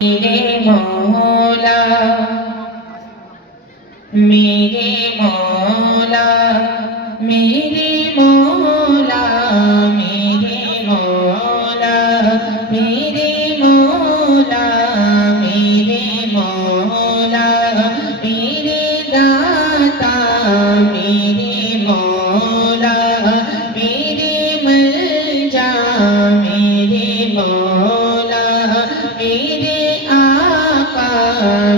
میرے مولا میرے مولا میرے مولا میرے مولا میرے مولا میرے مولا میرے داتا میرے مولا میرے ملجا میرے مولا میرے آقا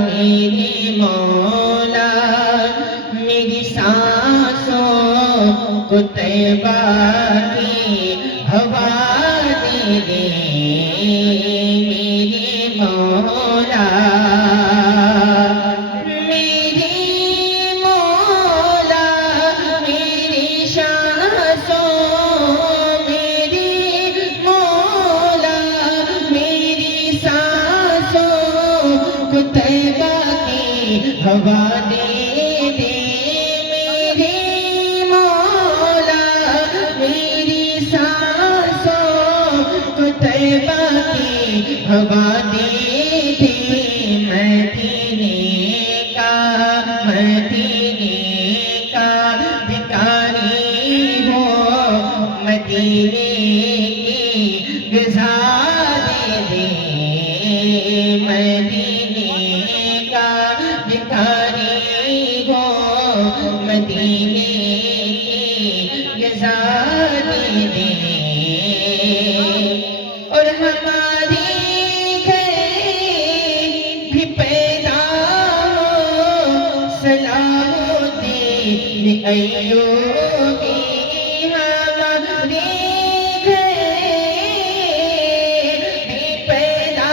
میرے مولا میری سانسوں کو طیبہ کی ہوا دے دے میرے مولا میرے مولا میری سانسوں میرے مولا میری سانسوں کو طیبہ کی ہوا دے دے میرے مولا میری سانسوں کو طیبہ کی ہوا دے دے مدینے کا بھکاری ہو مدینے کی غذا دے دے مدینے کا بھکاری ہو مدینے کی غذا دے دے اور ہماری گھر بھی پیدا ہو صلاح الدین ایوبی ہماری گھر بھی پیدا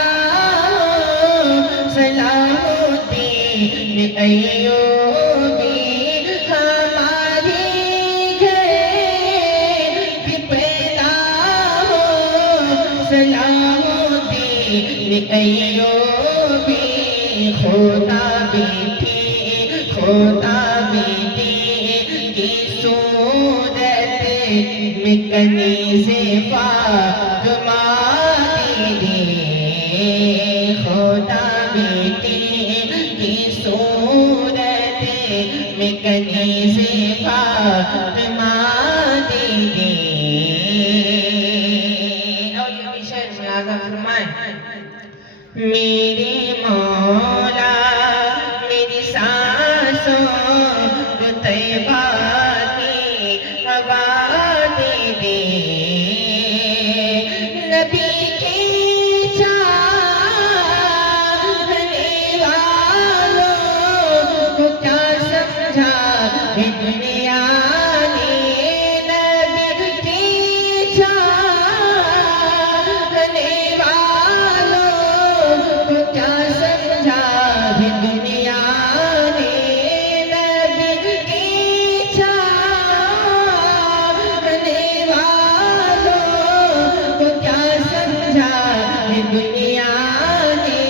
ہو صلاح الدین ایوبی ہماری گھر بھی پیدا ہو صلاح الدین ایوبی خدا بیٹی کی صورت میں کنیز فاطمہ دے دے خدا بیٹی کی صورت میں کنیز فاطمہ دے دے اور یہ شعر ملاحظہ فرمائیں میرے مولا میری سانسوں کو طیبہ کی ہوا دے دے نبی کی چاہنے والوں کو کیا سمجھا ہے دنیا نے نبی کی چاہنے والوں کو کیا سمجھا ہے دنیا نے نبی کی چاہنے والوں کو کیا سمجھا ہے دنیا نے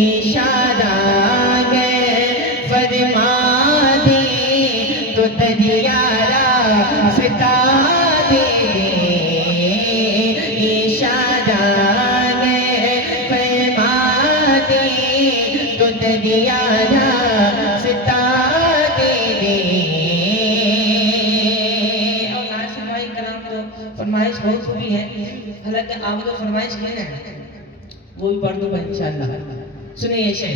اشارہ گئے فرما دے تو دریا راستہ دے دے اشارہ تو دریا راستہ دے دے اور ناصر بھائی کلام تو فرمائش بہت خوبی ہے حالانکہ آپ تو فرمائش نہیں ہے وہ بھی پڑھ دوں گا انشاءاللہ سنیں یہ شعر